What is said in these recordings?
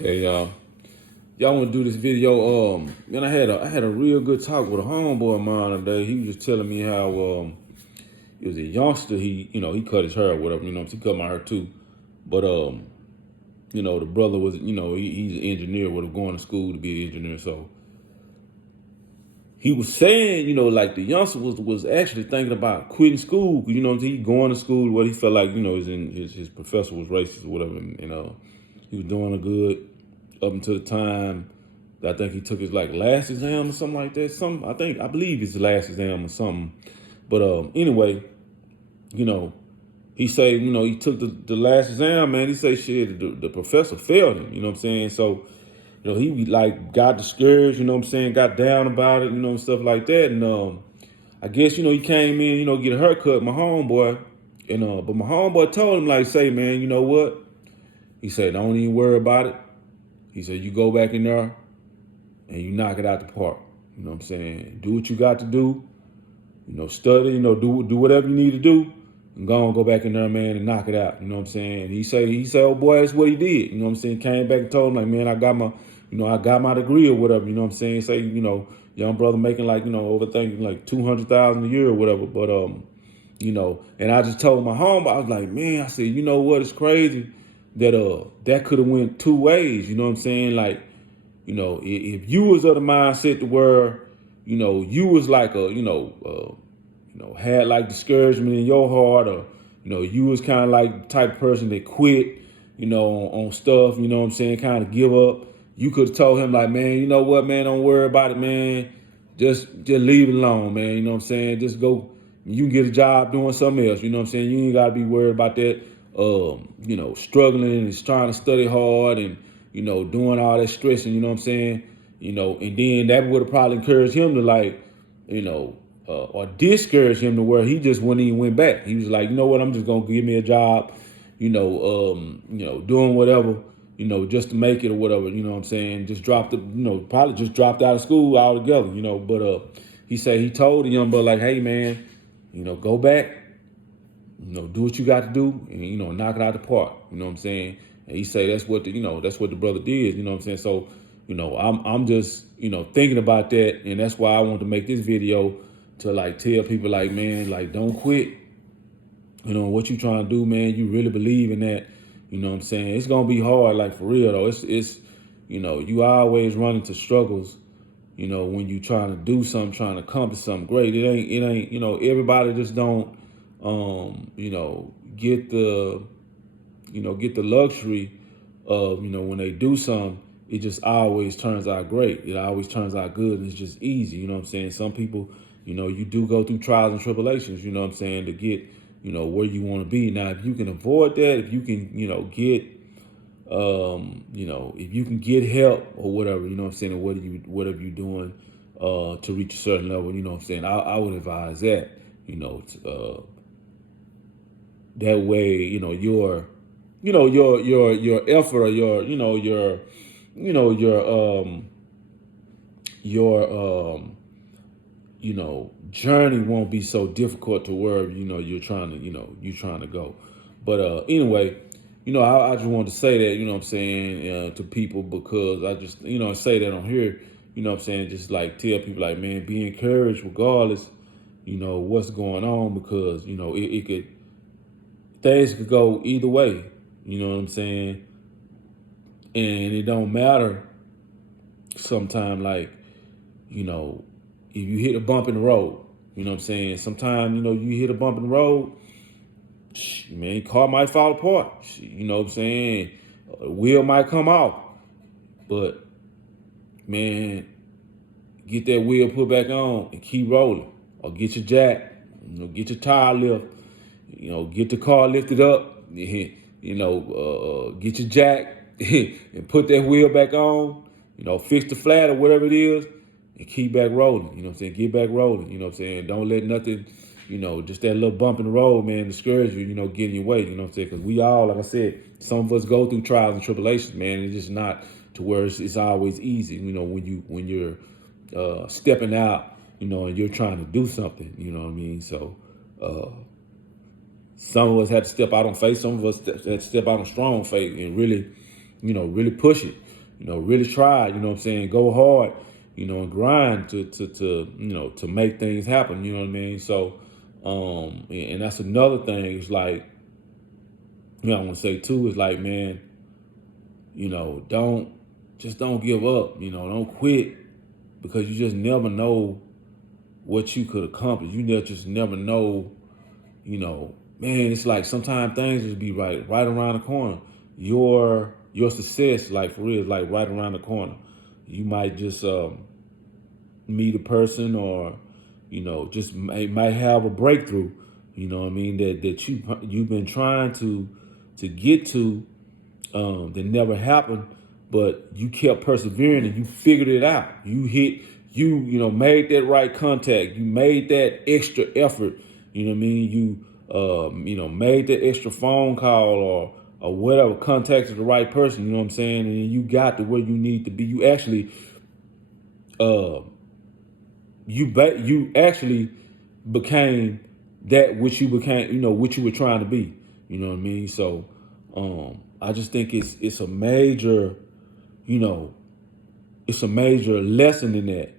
Hey y'all want to do this video? Man, I had a real good talk with a homeboy of mine today. He was just telling me how he was a youngster. He cut his hair or whatever. He cut my hair too. But the brother was he's an engineer. Would have gone to school to be an engineer. So he was saying like the youngster was actually thinking about quitting school. He going to school. What he felt like his professor was racist or whatever. And he was doing a good up until the time I think he took his like last exam or something like that. I believe his last exam or something. But anyway, you know, he say, he took the last exam, man. He say shit, the professor failed him, you know what I'm saying? So, he like got discouraged, you know what I'm saying, got down about it, and stuff like that. And I guess, he came in, get a haircut, my homeboy. And but my homeboy told him, like, say, man, you know what? He said, don't even worry about it. He said, you go back in there and you knock it out the park. You know what I'm saying? Do what you got to do. Study, do whatever you need to do. And go back in there, man, and knock it out. You know what I'm saying? And he said, oh boy, that's what he did. You know what I'm saying? Came back and told him, like, man, I got my degree or whatever. You know what I'm saying? Say, young brother making like, overthinking like 200,000 a year or whatever. But and I just told my home, I was like, man, I said, you know what? It's crazy that could have went two ways. You know what I'm saying? Like, if you was of the mindset to where, you was like had like discouragement in your heart, or, you was kind of like the type of person that quit, on stuff, you know what I'm saying, kind of give up. You could have told him like, man, you know what, man, don't worry about it, man. Just leave it alone, man. You know what I'm saying? Just go, you can get a job doing something else. You know what I'm saying? You ain't gotta be worried about that, struggling and trying to study hard and, doing all that stressing, you know what I'm saying? And then that would have probably encouraged him to like, or discourage him to where he just wouldn't even went back. He was like, you know what, I'm just gonna give me a job, doing whatever, just to make it or whatever, you know what I'm saying? Just dropped probably just dropped out of school altogether, but he said he told the young brother, like, hey man, go back, do what you got to do and, knock it out the park. You know what I'm saying? And he say that's what the brother did, you know what I'm saying? So, I'm just, thinking about that, and that's why I want to make this video to like tell people like, man, like don't quit. What you trying to do, man, you really believe in that. You know what I'm saying? It's gonna be hard, like for real though. It's you always run into struggles, when you trying to do something, trying to accomplish something great. It ain't, everybody just don't get the luxury of, when they do something, it just always turns out great. It always turns out good, and it's just easy. You know what I'm saying? Some people, you do go through trials and tribulations, you know what I'm saying, to get, where you want to be. Now, if you can avoid that, if you can, get, if you can get help or whatever, you know what I'm saying, or whatever you doing to reach a certain level, you know what I'm saying, I would advise that, that way, your effort, or your journey won't be so difficult to where, you're trying to go. But anyway, I just wanted to say that, you know what I'm saying, to people, because I just, say that on here, you know what I'm saying, just like tell people like, man, be encouraged regardless, what's going on, because, it could, things could go either way, you know what I'm saying? And it don't matter sometimes, like, if you hit a bump in the road, you know what I'm saying? Sometimes, you hit a bump in the road, man, car might fall apart. You know what I'm saying? A wheel might come off. But, man, get that wheel put back on and keep rolling. Or get your jack, get your tire lift, get the car lifted up, get your jack and put that wheel back on, fix the flat or whatever it is, and keep back rolling. You know what I'm saying? Get back rolling. You know what I'm saying? Don't let nothing, just that little bump in the road, man, discourage you, get in your way. You know what I'm saying? Because we all, like I said, some of us go through trials and tribulations, man. It's just not to where it's always easy, when you're stepping out, and you're trying to do something, you know what I mean? So some of us had to step out on faith. Some of us had to step out on strong faith and really, really push it. really try, go hard, and grind to make things happen, you know what I mean? So, and that's another thing. It's like, I want to say too, is like, man, don't give up, don't quit, because you just never know what you could accomplish. Just never know, man, it's like sometimes things just be right around the corner. Your success, like for real, is like right around the corner. You might just meet a person, or just might have a breakthrough. You know what I mean? That you've been trying to get to, that never happened, but you kept persevering and you figured it out. Made that right contact. You made that extra effort. You know what I mean? Made that extra phone call, or whatever, contacted the right person. You know what I'm saying? And you got to where you need to be. You actually, uh, you actually became that which you became. Which you were trying to be. You know what I mean? So, I just think it's a major, it's a major lesson in that,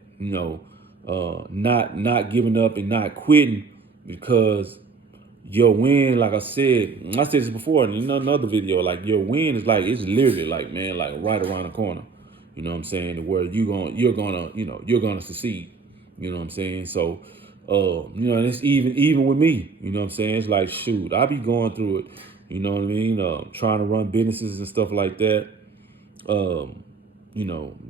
not giving up and not quitting, because your win, like I said this before in another video, like your win is like, it's literally like, man, like right around the corner. You know what I'm saying? Where you're gonna succeed. You know what I'm saying? So, and it's even with me. You know what I'm saying? It's like, shoot, I be going through it. You know what I mean? Trying to run businesses and stuff like that.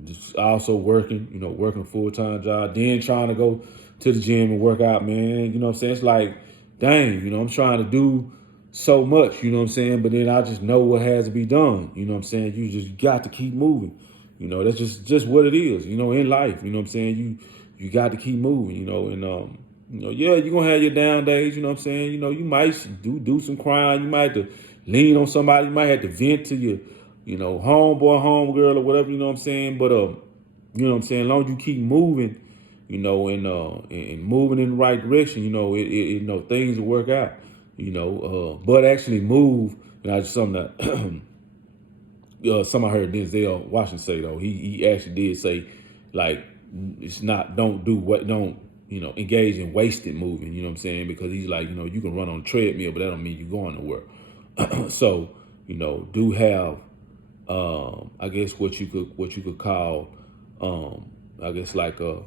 Just also working, working a full-time job, then trying to go to the gym and work out, man. You know what I'm saying? It's like, dang, I'm trying to do so much, you know what I'm saying? But then I just know what has to be done. You know what I'm saying? You just got to keep moving. That's just what it is, in life. You know what I'm saying? You got to keep moving, and yeah, you're gonna have your down days, you know what I'm saying? You might do some crying, you might have to lean on somebody, you might have to vent to your, homeboy, homegirl, or whatever, you know what I'm saying? But you know what I'm saying, as long as you keep moving, and moving in the right direction, things will work out, but actually move, just something that some I heard Denzel Washington say, though. He actually did say, like, it's not, don't engage in wasted moving, you know what I'm saying? Because he's like, you can run on a treadmill, but that don't mean you're going nowhere. So, do have, I guess what you could call, I guess, like a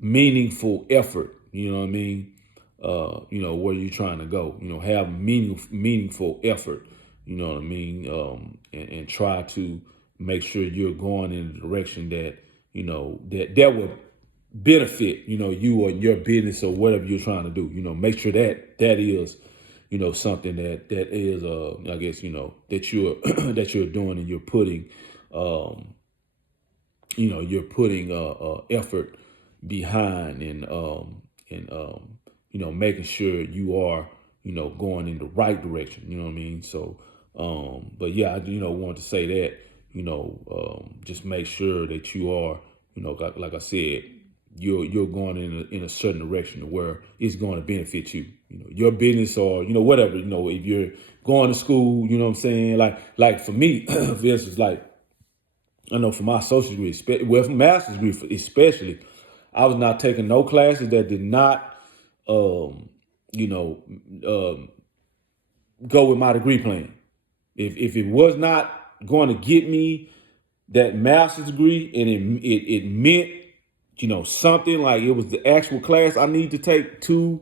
meaningful effort, you know what I mean? Where you're trying to go, have meaningful effort, you know what I mean? And try to make sure you're going in the direction that, that will benefit, you or your business or whatever you're trying to do. Make sure that is, something that is, I guess, that you're that you're doing, and you're putting, effort behind, and making sure you are, going in the right direction. You know what I mean? So, but yeah, I wanted to say that, just make sure that you are, like I said, you're going in a certain direction to where it's going to benefit you, your business, or, whatever, if you're going to school, you know what I'm saying? Like for me, for instance, like, I know for my associate degree, well, for master's degree especially, I was not taking no classes that did not, you know, um, go with my degree plan. If it was not going to get me that master's degree, and it meant, something, like it was the actual class I need to take to,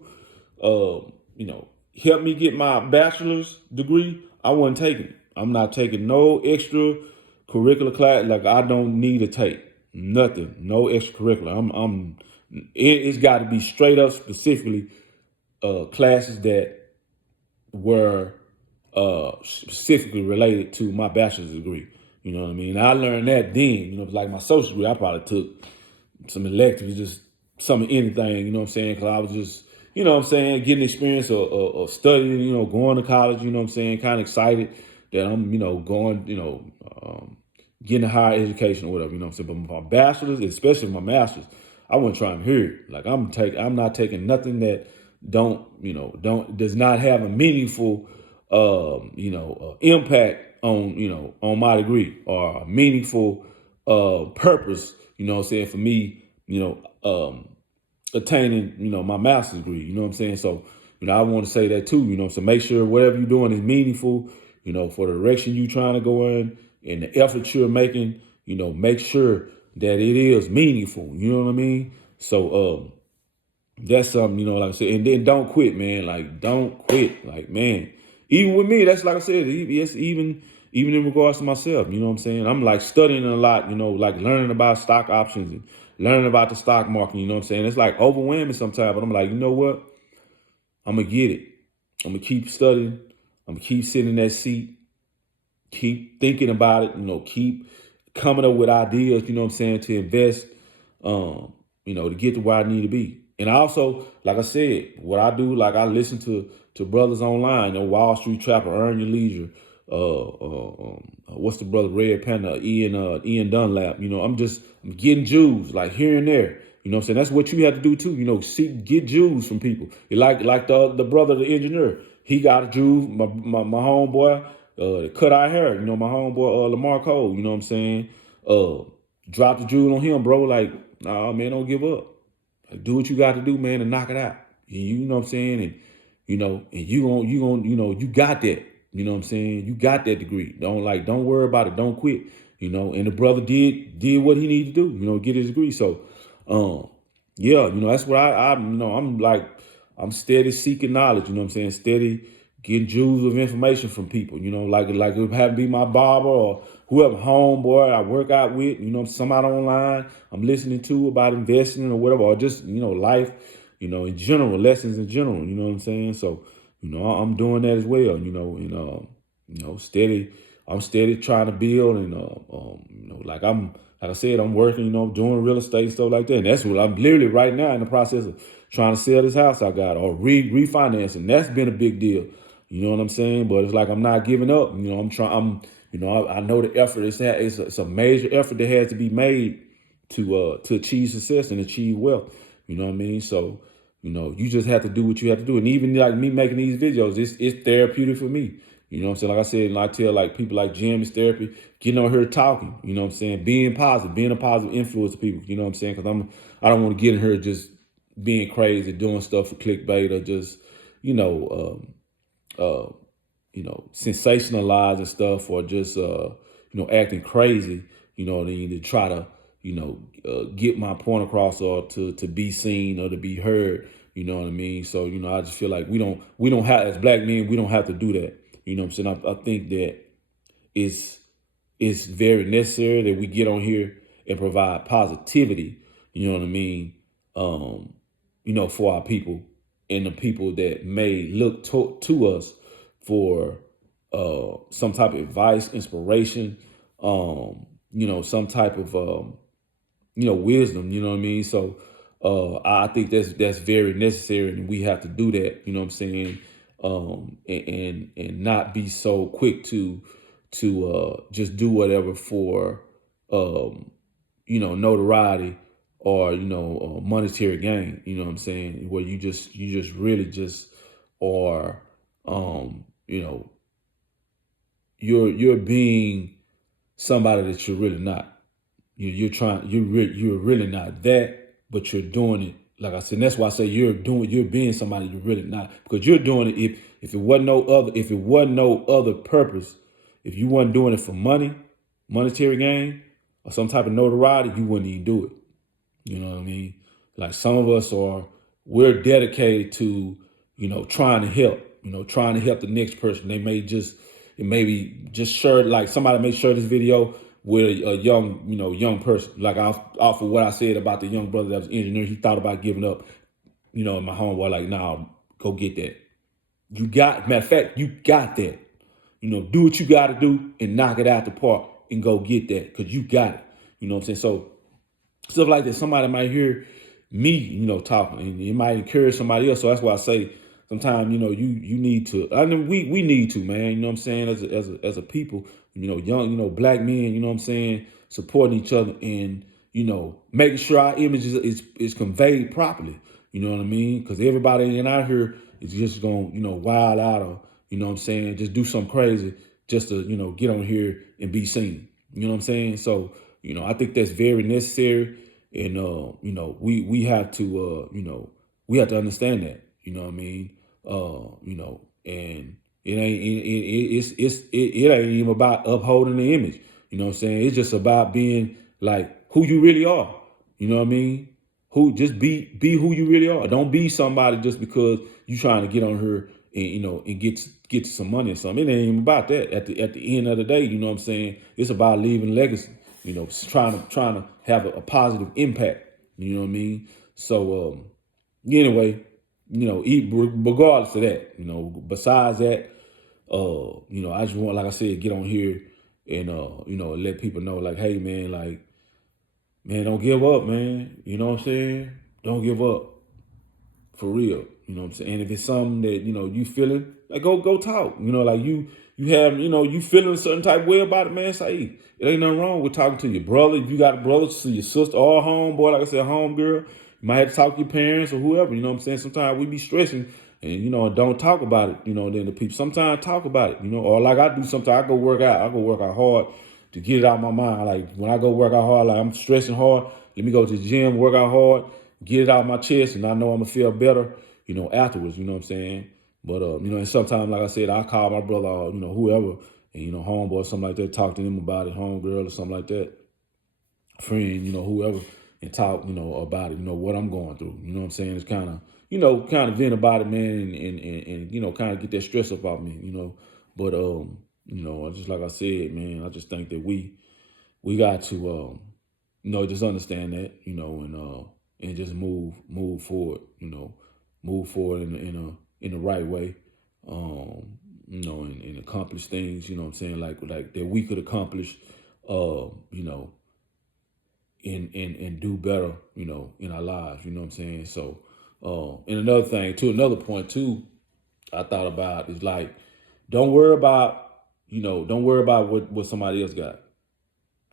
help me get my bachelor's degree, I wasn't taking it. I'm not taking no extra curricular class. Like, I don't need to take nothing, no extracurricular. It's got to be straight up, specifically classes that were specifically related to my bachelor's degree. You know what I mean? I learned that then. Like my social degree, I probably took some electives, just some of anything. You know what I'm saying? Because I was just, getting experience of studying. Going to college. You know what I'm saying? Kind of excited that I'm, going, getting a higher education or whatever. You know what I'm saying? But my bachelor's, especially my master's, I wasn't trying to hear it. Like, I'm not taking nothing that does not have a meaningful impact on, on my degree, or a meaningful purpose, you know what I'm saying, for me, attaining, my master's degree, you know what I'm saying? So, I want to say that too, so make sure whatever you're doing is meaningful, for the direction you're trying to go in and the effort you're making, make sure that it is meaningful, you know what I mean? So, that's something, like I said, and then don't quit, man. Like, don't quit. Like, man, even with me, that's like I said, it's even in regards to myself, you know what I'm saying? I'm like studying a lot, like learning about stock options and learning about the stock market, you know what I'm saying? It's like overwhelming sometimes, but I'm like, you know what? I'm gonna get it. I'm gonna keep studying. I'm gonna keep sitting in that seat, keep thinking about it, keep coming up with ideas, you know what I'm saying, to invest, to get to where I need to be. And I also, like I said, what I do, like I listen to brothers online, Wall Street Trapper, Earn Your Leisure, what's the brother, Red Panda, Ian Dunlap, I'm getting Jews like here and there. You know what I'm saying? That's what you have to do too. Get Jews from people. Like the brother, the engineer, he got a Jew, my homeboy, cut our hair. My homeboy, Lamar Cole, you know what I'm saying? Drop the jewel on him, bro. Like, nah, man, don't give up. Like, do what you got to do, man, and knock it out. You know what I'm saying? And, and you got that. You know what I'm saying? You got that degree. Don't worry about it. Don't quit. And the brother did what he needed to do, get his degree. So, yeah, that's what I'm steady seeking knowledge, you know what I'm saying? Steady getting jewels of information from people, like it had to be my barber or whoever, homeboy I work out with, somebody online I'm listening to about investing or whatever, or just, life, in general, lessons in general, you know what I'm saying? So, I'm doing that as well, steady. I'm steady trying to build and, like I said, I'm working, doing real estate and stuff like that. And that's what I'm literally right now in the process of trying to sell this house I got or refinancing. That's been a big deal. You know what I'm saying? But it's like I'm not giving up. I'm trying. I know the effort is that it's a major effort that has to be made to achieve success and achieve wealth. You know what I mean? So, you just have to do what you have to do. And even like me making these videos, it's therapeutic for me. You know what I'm saying? Like I said, and I tell like people like Jim is therapy, getting on here talking, you know what I'm saying? Being positive, being a positive influence to people, you know what I'm saying? Because I don't want to get in here just being crazy, doing stuff for clickbait or just, sensationalize and stuff or just, acting crazy, to try to, get my point across or to be seen or to be heard, you know what I mean? So, I just feel like we don't have, as black men, we don't have to do that. You know what I'm saying? I think that it's very necessary that we get on here and provide positivity, you know what I mean? For our people and the people that may look to us for some type of advice, inspiration, some type of wisdom, you know what I mean? So I think that's very necessary and we have to do that, you know what I'm saying? And not be so quick to just do whatever for notoriety or monetary gain, you know what I'm saying, where you just really just are you're being somebody that you're really not. You're really not that, but you're doing it. Like I said, and that's why I say you're being somebody you're really not, because you're doing it. If it wasn't no other purpose, if you wasn't doing it for money, monetary gain, or some type of notoriety, you wouldn't even do it. You know what I mean? Like some of us we're dedicated to, trying to help, trying to help the next person. It may be just share, like somebody may share this video with a young person. Like off of what I said about the young brother that was engineer, he thought about giving up, and my homeboy like, nah, go get that. Matter of fact, you got that. Do what you got to do and knock it out the park and go get that because you got it. You know what I'm saying? So stuff like that, somebody might hear me, talking, and it might encourage somebody else. So that's why I say sometimes, you need to. I mean, we need to, man. You know what I'm saying? As a people, young, black men. You know what I'm saying? Supporting each other and making sure our image is conveyed properly. You know what I mean? Because everybody in out here is just gonna wild out or what I'm saying, just do something crazy just to get on here and be seen. You know what I'm saying? So I think that's very necessary, and we have to we have to understand that. You know what I mean? And it ain't even about upholding the image. You know what I'm saying? It's just about being like who you really are. You know what I mean? Who just be who you really are. Don't be somebody just because you trying to get on her and and get some money or something. It ain't even about that. At the end of the day, you know what I'm saying? It's about leaving legacy. Trying to have a positive impact. You know what I mean? So anyway, regardless of that, besides that, I just want, like I said, get on here and let people know, like, hey man, like, man, don't give up, man. You know what I'm saying? Don't give up. For real. You know what I'm saying? And if it's something that, you feeling, like go talk. Like you have, you feeling a certain type of way about it, man. Say, it ain't nothing wrong with talking to your brother. If you got a brother, to your sister or homeboy, like I said, home girl, you might have to talk to your parents or whoever. You know what I'm saying? Sometimes we be stressing and don't talk about it, then the people sometimes talk about it, or like I do sometimes. I go work out. I go work out hard to get it out of my mind. Like when I go work out hard, like I'm stressing hard, let me go to the gym, work out hard, get it out of my chest, and I know I'm gonna feel better, afterwards. You know what I'm saying? But and sometimes, like I said, I call my brother, or, whoever, and homeboy or something like that, talk to them about it, homegirl or something like that, friend, whoever, and talk, about it, what I'm going through. You know what I'm saying? It's kind of, kind of vent about it, man, and kind of get that stress up off me. But just like I said, man, I just think that we got to just understand that, and just move forward, move forward in the right way, and accomplish things, you know what I'm saying, like that we could accomplish, and do better, in our lives, you know what I'm saying? So, and another thing too, another point too, I thought about is like, don't worry about, don't worry about what somebody else got.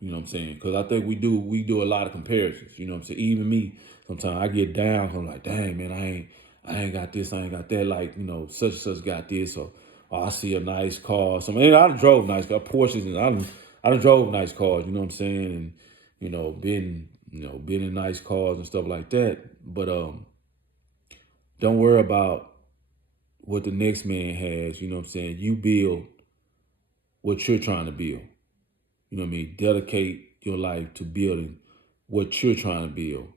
You know what I'm saying? Because I think we do a lot of comparisons. You know what I'm saying? Even me, sometimes I get down. I'm like, dang man, I ain't got this, I ain't got that. Like, such and such got this, or I see a nice car. So man, I done drove nice car, Porsches, and I done drove nice cars. You know what I'm saying? And been in nice cars and stuff like that. But don't worry about what the next man has. You know what I'm saying? You build what you're trying to build. You know what I mean? Dedicate your life to building what you're trying to build.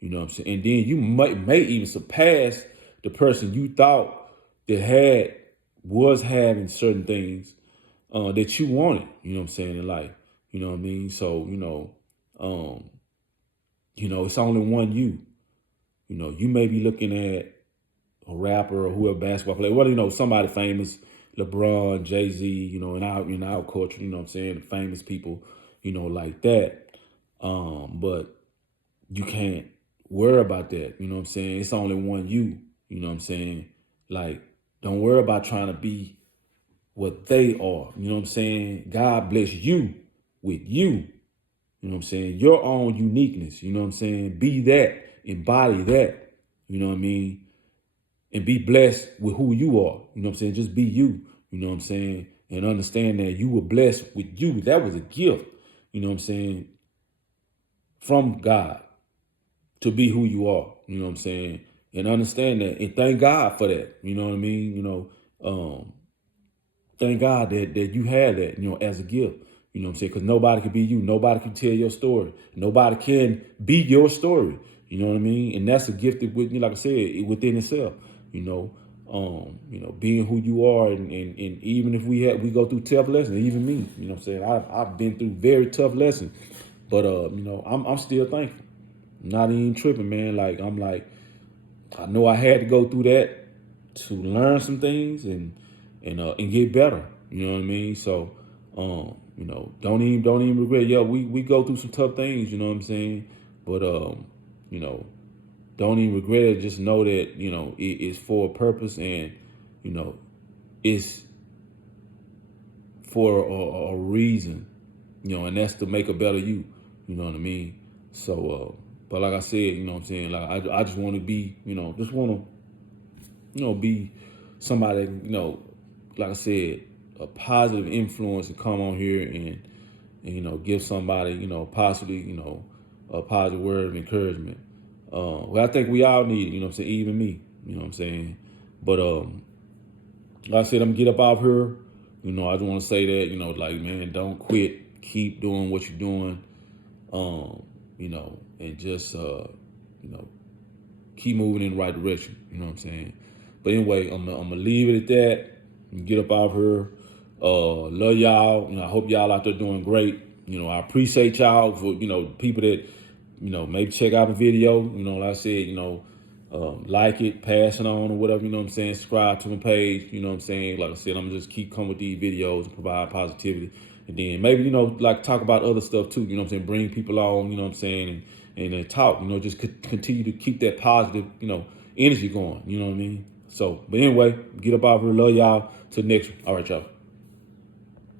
You know what I'm saying? And then you may even surpass the person you thought that was having certain things that you wanted, you know what I'm saying, in life. You know what I mean? So, it's only one you. You may be looking at a rapper or whoever, basketball player, well, somebody famous, LeBron, Jay-Z, in our culture, you know what I'm saying, famous people, like that. But you can't worry about that, you know what I'm saying? It's only one you, you know what I'm saying? Like, don't worry about trying to be what they are, you know what I'm saying? God bless you with you, you know what I'm saying? Your own uniqueness, you know what I'm saying? Be that, embody that, you know what I mean? And be blessed with who you are. You know what I'm saying? Just be you. You know what I'm saying? And understand that you were blessed with you. That was a gift, you know what I'm saying, from God to be who you are. You know what I'm saying? And understand that and thank God for that. You know what I mean? Thank God that you had that, as a gift. You know what I'm saying? Because nobody can be you. Nobody can tell your story. Nobody can be your story. You know what I mean? And that's a gift that, like I said, within itself. Being who you are, and even if we go through tough lessons, even me, you know what I'm saying? I've been through very tough lessons, but I'm still thankful. I'm not even tripping, man. Like I know I had to go through that to learn some things and get better. You know what I mean? So, don't even regret. Yeah, we go through some tough things. You know what I'm saying? But don't even regret it. Just know that it's for a purpose, and it's for a reason. And that's to make a better you. You know what I mean? So, but like I said, you know what I'm saying? Like I just want to be, just want to be somebody, like I said, a positive influence, and come on here and, give somebody, possibly, a positive word of encouragement. Well, I think we all need it, you know what I'm saying? Even me, you know what I'm saying? But, like I said, I'm gonna get up off here. I just want to say that, like, man, don't quit. Keep doing what you're doing. And just, keep moving in the right direction. You know what I'm saying? But anyway, I'm gonna leave it at that. Get up out here. Love y'all. I hope y'all out there doing great. I appreciate y'all for people that maybe check out the video. Like I said, like it, pass it on or whatever. You know what I'm saying? Subscribe to my page. You know what I'm saying? Like I said, I'm gonna just keep coming with these videos and provide positivity. And then maybe, like talk about other stuff too. You know what I'm saying? Bring people on, you know what I'm saying? And then talk, just continue to keep that positive, energy going. You know what I mean? So, but anyway, get up out here. Love y'all. Till next one. All right, y'all.